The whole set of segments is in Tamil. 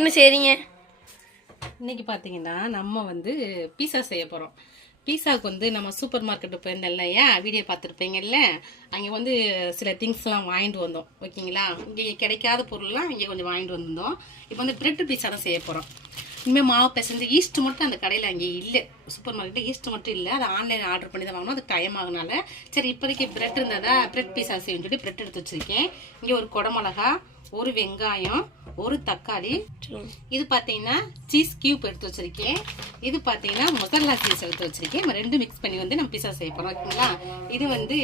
இன்னைக்கு என்ன செய்றீங்க? இன்னைக்கு பார்த்தீங்கன்னா நம்ம வந்து பீஸா செய்ய போகிறோம். பீஸாவுக்கு வந்து நம்ம சூப்பர் மார்க்கெட்டு போயிருந்தோம் இல்லையா, வீடியோ பார்த்துருப்பீங்கல்ல. அங்கே வந்து சில திங்ஸ்லாம் வாங்கிட்டு வந்தோம், ஓகேங்களா. இங்கே கிடைக்காத பொருள்லாம் இங்கே கொஞ்சம் வாங்கிட்டு வந்திருந்தோம். இப்போ வந்து பிரெட் பீஸா தான் செய்ய போகிறோம். இனிமேல் மாவு பிசைஞ்சு ஈஸ்ட் மட்டும் அந்த கடையில் அங்கே இல்லை, சூப்பர் மார்க்கெட்டில் ஈஸ்ட் மட்டும் இல்லை. அதை ஆன்லைனில் ஆர்டர் பண்ணி தான் வாங்கணும், அது டைம் ஆகுனால சரி இப்போதைக்கு பிரெட் இருந்ததா பிரெட் பீஸா செய்யணும்னு சொல்லி பிரெட் எடுத்து வச்சுருக்கேன். இங்கே ஒரு குடமிளகா, ஒரு வெங்காயம், ஒரு தக்காளி, இது பார்த்தீங்கன்னா சீஸ் கியூப் எடுத்து வச்சிருக்கேன். இது பார்த்தீங்கன்னா மொசரல்லா சீஸ் எடுத்து வச்சிருக்கேன். நம்ம ரெண்டும் மிக்ஸ் பண்ணி வந்து நம்ம பீஸா செய்ய போகிறோம், ஓகேங்களா. இது வந்து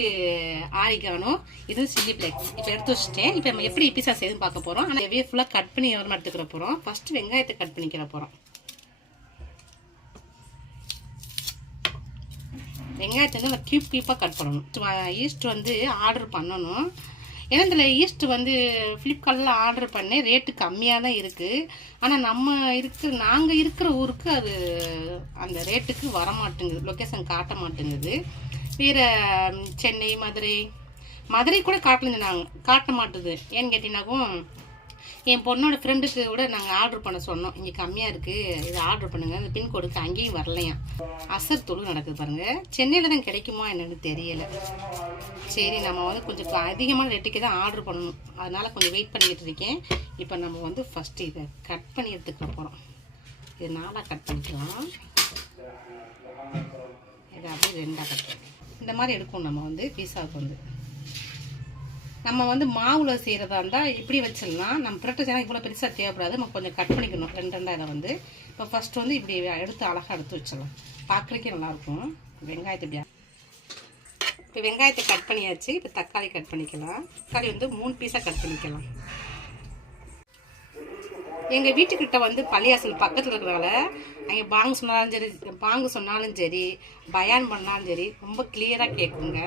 ஆரிகானோ, இது சில்லி ஃப்ளேக்ஸ் இப்போ எடுத்து வச்சுட்டேன். இப்போ நம்ம எப்படி பீஸா செய்யுதுன்னு பார்க்க போகிறோம். ஆனால் எவ்வளோ ஃபுல்லாக கட் பண்ணி எவ்வளோ எடுத்துக்கிற போகிறோம். ஃபஸ்ட்டு வெங்காயத்தை கட் பண்ணிக்கிற போகிறோம். வெங்காயத்தை வந்து நம்ம கியூப்பாக கட் பண்ணணும். ஈஸ்ட் வந்து ஆர்டர் பண்ணணும். ஏன்னா இதில் ஈஸ்ட் வந்து ஃப்ளிப்கார்ட்டில் ஆர்டர் பண்ணேன், ரேட்டு கம்மியாக தான் இருக்குது. ஆனால் நாங்கள் இருக்கிற ஊருக்கு அது அந்த ரேட்டுக்கு வர மாட்டேங்குது, லொக்கேஷன் காட்ட மாட்டேங்குது. வேறு சென்னை, மதுரை கூட காட்ட மாட்டுது. ஏன்னு கேட்டிங்கன்னாக்கும் என் பொண்ணோட ஃப்ரெண்டுக்கு கூட நாங்கள் ஆர்டர் பண்ண சொன்னோம், இங்கே கம்மியாக இருக்குது, இது ஆர்டர் பண்ணுங்கள். அந்த பின்கோடுக்கு அங்கேயும் வரலையாம். அசர் தொழில் நடக்குது பாருங்கள். சென்னையில் தான் கிடைக்குமா என்னன்னு தெரியலை. சரி நம்ம வந்து கொஞ்சம் அதிகமான ரேட்டுக்கு தான் ஆர்டர் பண்ணணும், அதனால் கொஞ்சம் வெயிட் பண்ணிக்கிட்டு இருக்கேன். இப்போ நம்ம வந்து ஃபஸ்ட்டு இதை கட் பண்ணி எடுத்துக்க போகிறோம். இது 4ஆக கட் பண்ணிக்கலாம். இதை அப்படியே 2ஆக கட் பண்ணி இந்த மாதிரி எடுக்கும். நம்ம வந்து பீஸாவுக்கு வந்து நம்ம வந்து மாவில் செய்கிறதா இருந்தால் இப்படி வச்சிடலாம். நம்ம பிரெட்டு செய்யலாம், இவ்வளோ பெருசாக தேவைப்படாது. நம்ம கொஞ்சம் கட் பண்ணிக்கணும் 2 இதை வந்து. இப்போ ஃபஸ்ட்டு வந்து இப்படி எடுத்து அழகாக எடுத்து வச்சிடலாம், பார்க்குறக்கே நல்லாயிருக்கும். வெங்காயத்தை இப்படியா இப்போ வெங்காயத்தை கட் பண்ணியாச்சு. இப்போ தக்காளி கட் பண்ணிக்கலாம். தக்காளி வந்து 3 பீஸாக கட் பண்ணிக்கலாம். எங்கள் வீட்டுக்கிட்ட வந்து பள்ளியாசல் பக்கத்தில் இருக்கிறதால அங்கே பாங்கு சொன்னாலும் சரி பயான் பண்ணாலும் சரி ரொம்ப கிளியராக கேட்குங்க.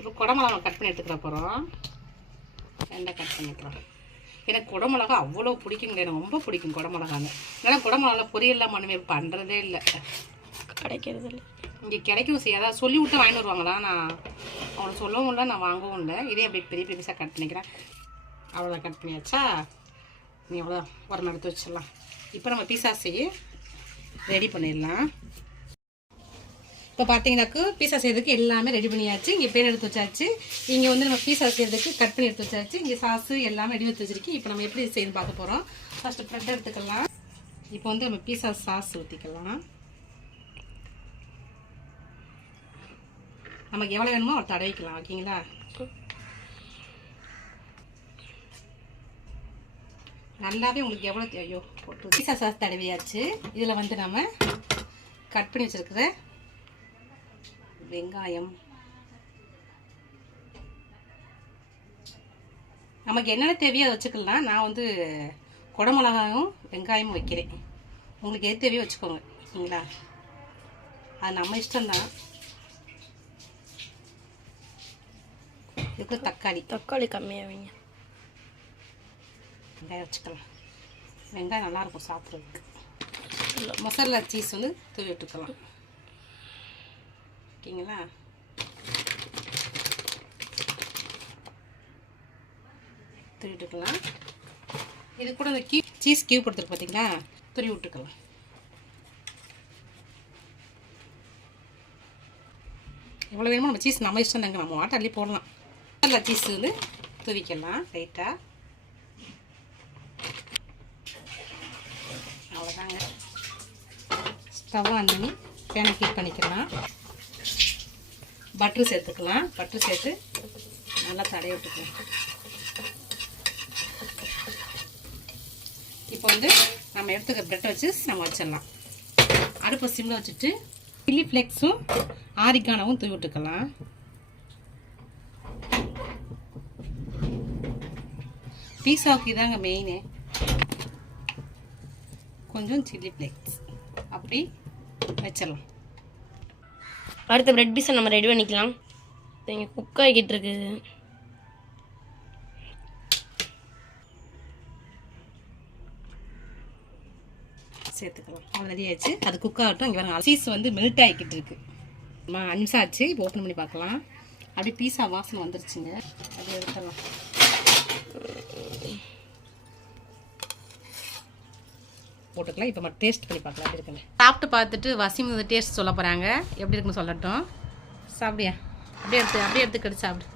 இப்போ குடமிளகா கட் பண்ணி எடுத்துக்கிற போகிறோம். 2 கட் பண்ணிக்கலாம். எனக்கு குடமிளகா அவ்வளோ பிடிக்குங்க, எனக்கு ரொம்ப பிடிக்கும் குடமிளகாங்க. ஏன்னா குடமிளகா பொரியல்லாம் பண்ணுறதே இல்லை, கிடைக்கிறது இல்லை. இங்கே கிடைக்கவும் செய்யாத சொல்லி விட்டு வாங்கிட்டு வருவாங்களா, நான் அவனை சொல்லவும் இல்லை, நான் வாங்கவும் இல்லை. இதே அப்படி பெரிய பீஸாக கட் பண்ணிக்கிறேன். அவ்வளோதான், கட் பண்ணியாச்சா. நீ அவ்வளோ உரம் எடுத்து வச்சிடலாம். இப்போ நம்ம பீஸா செய்ய ரெடி பண்ணிடலாம். இப்போ பார்த்தீங்கன்னாக்கு பீஸா செய்யறதுக்கு எல்லாமே ரெடி பண்ணியாச்சு. இங்கே பேர் எடுத்து வச்சாச்சு. இங்கே வந்து நம்ம பீஸா செய்யறதுக்கு கட் பண்ணி எடுத்து வச்சாச்சு. இங்கே சாஸு எல்லாமே ரெடி எடுத்து வச்சிருக்கேன். இப்போ நம்ம எப்படி செய்யணும் பார்க்க போகிறோம். ஃபஸ்ட்டு ப்ரெட் எடுத்துக்கலாம். இப்போ வந்து நம்ம பீஸா சாஸ் ஊற்றிக்கலாம். நமக்கு எவ்வளோ வேணுமோ அவ்வளோ தடவிக்கலாம், ஓகேங்களா. நல்லாவே உங்களுக்கு எவ்வளோ தேவையோ போட்டு பீஸா சாஸ் தடவியாச்சு. இதில் வந்து நம்ம கட் பண்ணி வச்சுருக்கிற வெங்காயம், நமக்கு என்னென்ன தேவையோ அதை வச்சுக்கலாம். நான் வந்து குடமிளகாயும் வெங்காயமும் வைக்கிறேன், உங்களுக்கு எது தேவையோ வச்சுக்கோங்க, ஓகேங்களா. அது நம்ம இஷ்டம்தான். இதுக்கு தக்காளி கம்மியாக வைங்க. வெங்காயம் வச்சுக்கலாம். வெங்காயம் நல்லாயிருக்கும் சாப்பிட்றதுக்கு. மொசரல்லா சீஸ் வந்து தூவி விட்டுக்கலாம், ஓகேங்களா. துருவி விட்டுக்கலாம். இது கூட இந்த சீஸ் கியூப் எடுத்துருக்கு பார்த்தீங்களா, துருவி விட்டுக்கலாம். எவ்வளோ வேணுமோ நம்ம சீஸ் நம்ம இஷ்டம் தாங்க, நம்ம வாட்டர் அள்ளி போடலாம். மொசரல்லா சீஸ் வந்து துவிக்கலாம் லைட்டாக, அவ்வளோதாங்க. ஸ்டவ் ஆன் பண்ணி பேனை ஹீட் பண்ணிக்கலாம். பட்டர் சேர்த்துக்கலாம். பட்டர் சேர்த்து நல்லா தடவி விட்டுக்கலாம். இப்போ வந்து நம்ம எடுத்துக்க ப்ரெட்டை வச்சு நம்ம வச்சிடலாம். அடுப்பை சிம்மில் வச்சுட்டு சில்லி ஃப்ளேக்ஸும் ஆரிகானோவும் தூவி விட்டுக்கலாம். பீஸாவுக்கு இதாங்க மெயினு, கொஞ்சம் சில்லி ஃப்ளேக்ஸ் அப்படி வச்சிடலாம். அடுத்த பிரெட் பீஸை நம்ம ரெடி பண்ணிக்கலாம். இங்கே குக் ஆகிக்கிட்டு இருக்குது. சேர்த்துக்கலாம். அது ரெடி ஆயிடுச்சு, அது குக் ஆகட்டும். இங்கே பாருங்க சீஸ் வந்து மெல்ட் ஆகிக்கிட்டு இருக்கு. 5 நிமிஷம் ஆச்சு. இப்போ ஓப்பன் பண்ணி பார்க்கலாம். அப்படியே பீஸா வாசனை வந்துருச்சுங்க. அப்படியே எடுத்துடலாம். போட்டுக்கலாம். இப்போ மட்டும் டேஸ்ட் பண்ணி பார்க்கலாம் எப்படி இருக்குன்னு. சாப்பிட்டு பார்த்துட்டு வசிம் டேஸ்ட் சொல்ல போகிறாங்க. எப்படி இருக்குன்னு சொல்லட்டும். சாப்பிடியா? அப்படியே எடுத்து கடிச்சு சாப்பிடு.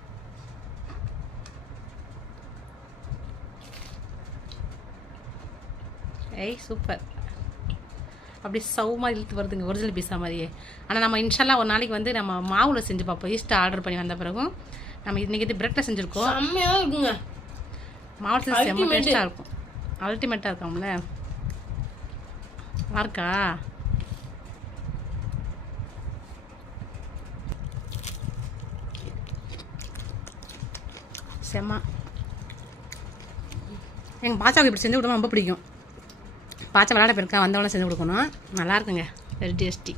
ஏய் சூப்பர். அப்படி சவுமா இழுத்து வருதுங்க, ஒரிஜினல் பீஸா மாதிரியே. ஆனால் நம்ம இன்ஷால்லாம் ஒரு நாளைக்கு வந்து நம்ம மாவில் செஞ்சு பார்ப்போம். ஈஸ்ட் ஆர்டர் பண்ணி வந்த பிறகும் நம்ம இன்றைக்கி இது ப்ரெட்டில் செஞ்சுருக்கோம். செம்மையாக இருக்குங்க. மாவில் செஞ்சு செம்ம டேஸ்ட்டாக இருக்கும். அல்டிமேட்டாக இருக்காம்ல. இருக்கா? செம்ம. எங்கள் பாச்சாவுக்கு இப்படி செஞ்சு கொடுத்தா ரொம்ப பிடிக்கும். பாச்சா விளையாட போயிருக்கா, வந்தவொடனே செஞ்சு கொடுக்கணும். நல்லா இருக்குங்க, வெரி டேஸ்டி.